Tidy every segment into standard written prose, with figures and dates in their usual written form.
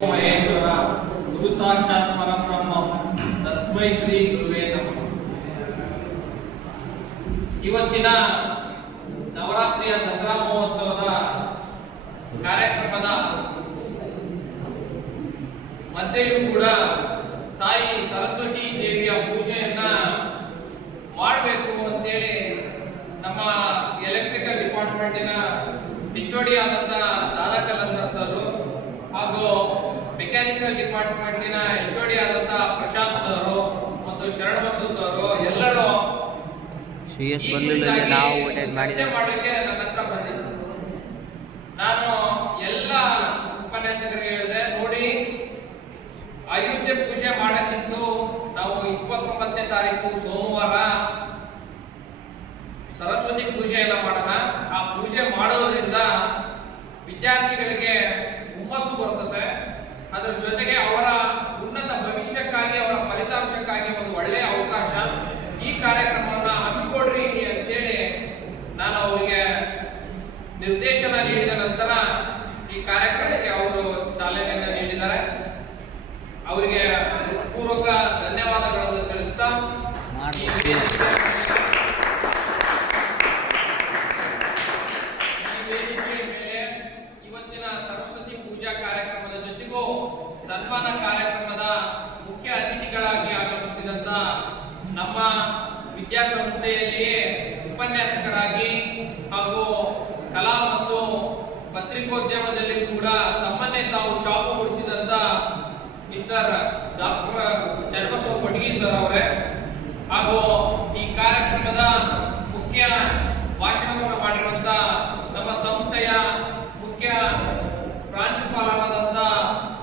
ಮಹೇಶ್ವರ ಗುರು ಸಾಕ್ಷಾತ್ ಪರಬ್ರಹ್ಮ ತಸ್ಮೈ ಶ್ರೀ ಗುರುವೇ ನಮಃ. ಇವತ್ತಿನ ನವರಾತ್ರಿಯ ದಸರಾ ಮಹೋತ್ಸವದ ಕಾರ್ಯಕ್ರಮದ ಮಧ್ಯೆಯೂ ಕೂಡ ತಾಯಿ ಸರಸ್ವತಿ ದೇವಿಯ ಪೂಜೆಯನ್ನ ಮಾಡಬೇಕು ಅಂತೇಳಿ ನಮ್ಮ ಎಲೆಕ್ಟ್ರಿಕಲ್ ಡಿಪಾರ್ಟ್ಮೆಂಟಿನ HOD ಆದಂತ ದಾದಾ ಕಲಂದರ್ ಸರ್ ಹಾಗೂ ಮೆಕ್ಯಾನಿಕಲ್ ಡಿಪಾರ್ಟ್ಮೆಂಟಿನ HOD ಆದಂತ ಪ್ರಶಾಂತ್ ಸರ್ ಮತ್ತು ಶರಣಬಸು ಸರ್ ಎಲ್ಲರೂ ಚರ್ಚೆ ಮಾಡಲಿಕ್ಕೆ ನನ್ನ ಹತ್ರ ಬಂದಿದ್ದರು. ನಾನು ಎಲ್ಲ ಉಪನ್ಯಾಸಕರಿಗೆ ಹೇಳಿದೆ, ನೋಡಿ, ಅಯೋಧ್ಯೆ ಪೂಜೆ ಮಾಡಕ್ಕಿಂತಲೂ ನಾವು 29ನೇ ತಾರೀಕು ಸೋಮವಾರ ಸರಸ್ವತಿ ಪೂಜೆ ಎಲ್ಲ ಮಾಡೋಣ. ಆ ಪೂಜೆ ಮಾಡೋದ್ರಿಂದ ವಿದ್ಯಾರ್ಥಿಗಳಿಗೆ ಹುಮ್ಮಸ್ಸು ಬರ್ತದೆ, ಅದರ ಜೊತೆಗೆ ಅವರ ಉನ್ನತ ಭವಿಷ್ಯಕ್ಕಾಗಿ, ಅವರ ಫಲಿತಾಂಶಕ್ಕಾಗಿ ಒಂದು ಒಳ್ಳೆಯ ಅವಕಾಶ. ಈ ಕಾರ್ಯಕ್ರಮವನ್ನು ಹಮ್ಮಿಕೊಡ್ರಿ ಅಂತೇಳಿ ನಾನು ಅವರಿಗೆ ನಿರ್ದೇಶನ ನೀಡಿದ ನಂತರ ಈ ಕಾರ್ಯಕ್ರಮಕ್ಕೆ ಅವರು ಚಾಲನೆಯನ್ನು ನೀಡಿದ್ದಾರೆ. ಅವರಿಗೆ ಪೂರ್ವಕ ಧನ್ಯವಾದಗಳನ್ನು ತಿಳಿಸ್ತಾ ಇವತ್ತಿನ ಸರಸ್ವತಿ ಪೂಜಾ ಕಾರ್ಯಕ್ರಮದ ಜೊತೆಗೂ ಸನ್ಮಾನ ಕಾರ್ಯಕ್ರಮದ ಮುಖ್ಯ ಅತಿಥಿಗಳಾಗಿ ಆಗಮಿಸಿದಂತ ನಮ್ಮ ವಿದ್ಯಾಸಂಸ್ಥೆಯಲ್ಲಿಯೇ ಉಪನ್ಯಾಸಕರಾಗಿ ಹಾಗೂ ಕಲಾ ಮತ್ತು ಪತ್ರಿಕೋದ್ಯಮದಲ್ಲಿ ಕೂಡ ತಮ್ಮನ್ನೇ ತಾವು ಚಾಪುಗೊಳಿಸಿದಂತ ಮಿಸ್ಟರ್ ಡಾಕ್ಟರ್ ಚನ್ನಬಸವ ಕೊಡ್ಗಿ ಸರ್ ಅವರೇ, ಹಾಗೂ ಈ ಕಾರ್ಯಕ್ರಮದ ಮುಖ್ಯ ಭಾಷಣವನ್ನು ಮಾಡಿರುವಂತ ನಮ್ಮ ಸಂಸ್ಥೆಯ ಮುಖ್ಯ ಪ್ರಾಂಶುಪಾಲರಾದಂಥ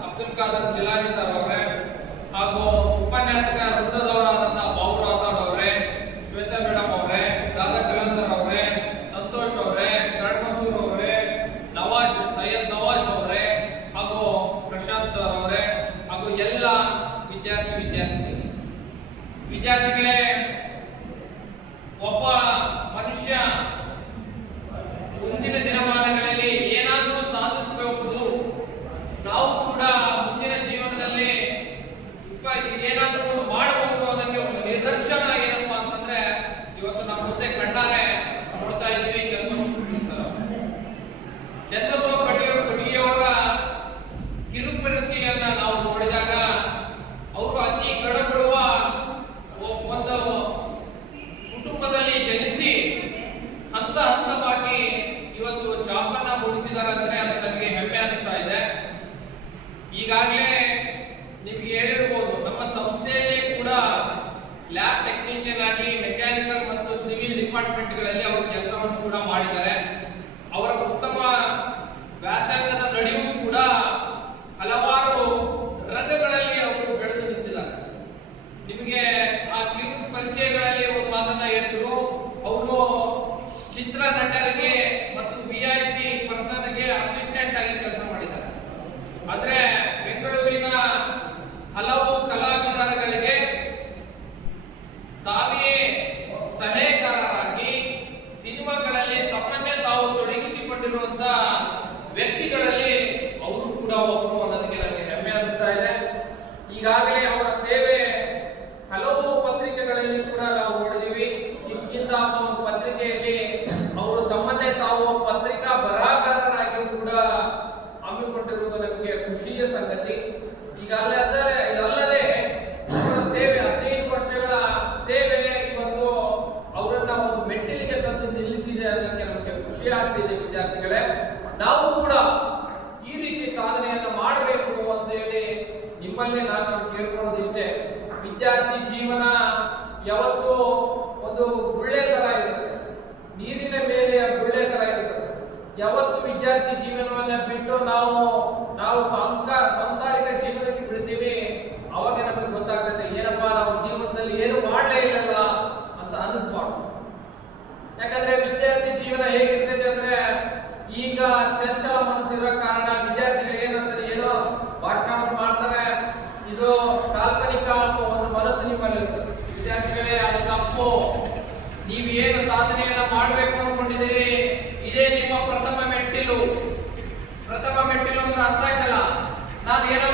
ಅಬ್ದುಲ್ ಖಾದರ್ ಜಿಲಾನಿ ಸರ್ ಅವರೇ, ಹಾಗೂ ಉಪನ್ಯಾಸಕ ವೃಂದದವರಾದಂಥ ಬಾಬು ರಾಥೋಡ್ ಅವರೇ, ಶ್ವೇತಾ ಮೇಡಮ್ ಅವರೇ, ದಾದಾ ಕಲಂದರ್ ಅವರೇ, ಸಂತೋಷ್ ಅವರೇ, ಶರಣಬಸೂರ್ ಅವರೇ, ಸೈಯದ್ ನವಾಜ್ ಅವರೇ, ಹಾಗೂ ಪ್ರಶಾಂತ್ ಸರ್ ಅವರೇ, ಹಾಗೂ ಎಲ್ಲ ವಿದ್ಯಾರ್ಥಿಗಳೇ, ಒಬ್ಬ ಮನುಷ್ಯ ಮುಂದಿನ ದಿನಮಾನಗಳಲ್ಲಿ ಏನಾದರೂ ಸಾಧಿಸಬಹುದು, ನಾವು ಕೂಡ ಮುಂದಿನ ಜೀವನದಲ್ಲಿ ಏನಾದರೂ ಮಾಡಬಹುದು ಅನ್ನೋಕ್ಕೆ ಒಂದು ನಿದರ್ಶನ ಏನಪ್ಪಾ ಅಂತಂದ್ರೆ ಇವತ್ತು ನಮ್ಮ ಮುಂದೆ ಕಣ್ಣಾರೆ ನೋಡ್ತಾ ಇದ್ದೀವಿ. ಚನ್ನಬಸವ ಕೊಟ್ಟಿಗೆಯವರ ಕಿರುಪರಿಚಯನ್ನ ನಾವು ನೋಡಿದಾಗ ಅವರು ಅತಿ ಕಳಕೊಳ್ಳುವ ಒಂದು ಕುಟುಂಬದಲ್ಲಿ ಜನಿಸಿ ಹಂತ ಹಂತವಾಗಿ ಇವತ್ತು ಚಾಪನ್ನ ಮೂಡಿಸಿದ್ದಾರೆ ಅಂದ್ರೆ ಅದು ನಮಗೆ ಹೆಮ್ಮೆ ಅನಿಸ್ತಾ ಇದೆ. ಈಗಾಗಲೇ ನಿಮಗೆ ಹೇಳಿರ್ಬೋದು, ನಮ್ಮ ಸಂಸ್ಥೆಯಲ್ಲಿ ಕೂಡ ಲ್ಯಾಬ್ ಟೆಕ್ನಿಷಿಯನ್ ಆಗಿ ಮೆಕ್ಯಾನಿಕಲ್ ಮತ್ತು ಸಿವಿಲ್ ಡಿಪಾರ್ಟ್ಮೆಂಟ್ಗಳಲ್ಲಿ ಅವರು ಕೆಲಸವನ್ನು ಕೂಡ ಮಾಡಿದ್ದಾರೆ. ಅವರ ಉತ್ತಮ ವ್ಯಾಸಂಗದ ನಡುವೆಯೂ ಕೂಡ ಹಲವಾರು ರಂಗಗಳಲ್ಲಿ ಅವರು ಬೆಳೆದು ನಿಂತಿದ್ದಾರೆ. ನಿಮಗೆ ಆ ಕಿರು ಪರಿಚಯಗಳಲ್ಲಿ ಒಂದು ಮಾತನ್ನ ಹೇಳಿದ್ರು, ಅವರು ಚಿತ್ರ ನಟರಿಗೆ ಮತ್ತು VIP ಪರ್ಸನ್ಗೆ ಅಸಿಸ್ಟೆಂಟ್ ಆಗಿ ಕೆಲಸ ಮಾಡಿದ್ದಾರೆ. ಆದ್ರೆ ಬೆಂಗಳೂರಿನ ಹಲವು ಕಲಾವಿದರುಗಳಿಗೆ ತಾವೇ ಸಲಹೆಗಾರರಾಗಿ ಸಿನಿಮಾಗಳಲ್ಲಿ ತಮ್ಮನ್ನೇ ತಾವು ತೊಡಗಿಸಿಕೊಂಡಿರುವಂತ ವ್ಯಕ್ತಿಗಳಲ್ಲಿ ಅವರು ಕೂಡ ಒಬ್ಬರು ಅನ್ನೋದಕ್ಕೆ ನನಗೆ ಹೆಮ್ಮೆ ಅನಿಸ್ತಾ ಇದೆ. ಈಗಾಗಲೇ ಅವರ ಸೇವೆ ಹಲವು ಪತ್ರಿಕೆಗಳಲ್ಲಿ ಕೂಡ ನಾವು ನೋಡಿದೀವಿ. ಕಿಷ್ಕಿಂದ ಒಂದು ಪತ್ರಿಕೆಯಲ್ಲಿ ಅವರು ತಮ್ಮನ್ನೇ ತಾವು ಪತ್ರಿಕಾ ಬರಹಗಾರರಾಗಿಯೂ ಕೂಡ ಹಮ್ಮಿಕೊಂಡಿರುವುದು ನಮಗೆ ಖುಷಿಯ ಸಂಗತಿ. ಇದಲ್ಲದೆ ಅವರ ಸೇವೆ 15 ವರ್ಷಗಳ ಸೇವೆ ಇವತ್ತು ಅವರನ್ನ ಒಂದು ಮೆಟ್ಟಿಲಿಗೆ ತಂದು ನಿಲ್ಲಿಸಿದೆ ಅನ್ನೋಕ್ಕೆ ನಮಗೆ ಖುಷಿ ಆಗ್ತಿದೆ. ವಿದ್ಯಾರ್ಥಿಗಳೇ, ನಾವು ಕೂಡ ಈ ರೀತಿ ಸಾಧನೆಯನ್ನು ಮಾಡಬೇಕು ಅಂತ ಹೇಳಿ ನಿಮ್ಮಲ್ಲಿ ನಾನು ಕೇಳ್ಕೊಳ್ಳೋದಿಷ್ಟೇ. ವಿದ್ಯಾರ್ಥಿ ಜೀವನ ಯಾವತ್ತೂ ಒಂದು ಗುಳ್ಳೆ ತರ ಇರುತ್ತೆ, ನೀರಿನ ಮೇಲೆ ಗುಳ್ಳೆ ತರ ಇರ್ತದೆ. ಯಾವತ್ತು ವಿದ್ಯಾರ್ಥಿ ಜೀವನವನ್ನ ಬಿಟ್ಟು ನಾವು ಸಾಂಸಾರಿಕ ಜೀವನಕ್ಕೆ ಬಿಡ್ತೀವಿ, ಅವಾಗ ನಮಗೆ ಗೊತ್ತಾಗುತ್ತೆ ಏನಪ್ಪಾ ನಾವು ಜೀವನದಲ್ಲಿ ಏನು ಮಾಡಲೇ ಇಲ್ಲಲ್ಲ ಅಂತ ಅನಿಸ್ಬಾರ್ದು. ಯಾಕಂದ್ರೆ ವಿದ್ಯಾರ್ಥಿ ಜೀವನ ಹೇಗಿರ್ತದೆ ಅಂದ್ರೆ, ಈಗ ಚಂಚಲ ಮನಸ್ಸಿರೋ ಕಾರಣ ವಿದ್ಯಾರ್ಥಿಗಳಿಗೆ ಏನಿರ್ತದೆ, ಏನೋ ಭಾಷಣವನ್ನು ಮಾಡ್ತಾರೆ, ಇದು ಕಾಲ್ಪನಿಕ ಅಂತ ಒಂದು ಮನಸ್ಸು ನಿಮ್ಮಲ್ಲಿ ಇರ್ತದೆ. ವಿದ್ಯಾರ್ಥಿಗಳೇ, ಅದು ತಪ್ಪು. ನೀವು ಏನು ಸಾಧನೆಯನ್ನ ಮಾಡಬೇಕು ಅನ್ಕೊಂಡಿದ್ದೀರಿ, ಇದೇ ನಿಮ್ಮ ಪ್ರಥಮ ಮೆಟ್ಟಿಲು. ಪ್ರಥಮ ಮೆಟ್ಟಿಲು ಅಂದ್ರೆ ಅರ್ಥ ಆಯ್ತಲ್ಲ, ನಾನು ಏನೋ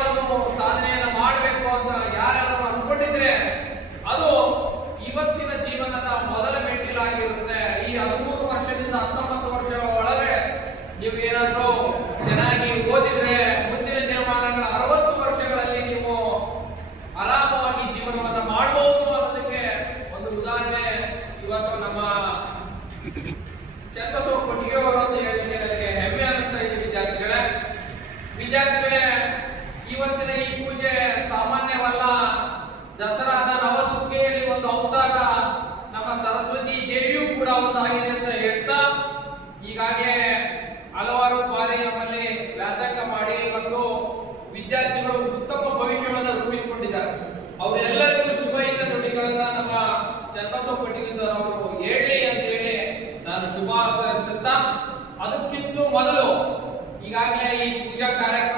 ಇವತ್ತಿನ ಈ ಪೂಜೆ ಸಾಮಾನ್ಯವಲ್ಲ. ದಸರಾದ ನವದುರ್ಗೆಯಲ್ಲಿ ಒಂದು ಅವತಾರ ನಮ್ಮ ಸರಸ್ವತಿ ದೇವಿಯೂ ಕೂಡ ಒಂದಾಗಿದೆ ಅಂತ ಹೇಳ್ತಾ, ಈಗಾಗಲೇ ಹಲವಾರು ಬಾರಿ ನಮ್ಮಲ್ಲಿ ವ್ಯಾಸಂಗ ಮಾಡಿ ಮತ್ತು ವಿದ್ಯಾರ್ಥಿಗಳು ಉತ್ತಮ ಭವಿಷ್ಯವನ್ನು ರೂಪಿಸಿಕೊಂಡಿದ್ದಾರೆ. ಅವರೆಲ್ಲರಿಗೂ ಶುಭಹಿತ ನುಡಿಗಳನ್ನ ನಮ್ಮ ಚನ್ನಬಸವ ಪಟೇಲ್ ಸರ್ ಅವರು ಹೇಳಿ ಅಂತ ಹೇಳಿ ನಾನು ಶುಭ ಹಾರೈಸುತ್ತಾ, ಅದಕ್ಕಿಂತಲೂ ಮೊದಲು ಈಗಾಗಲೇ ಈ ಪೂಜಾ ಕಾರ್ಯಕ್ರಮ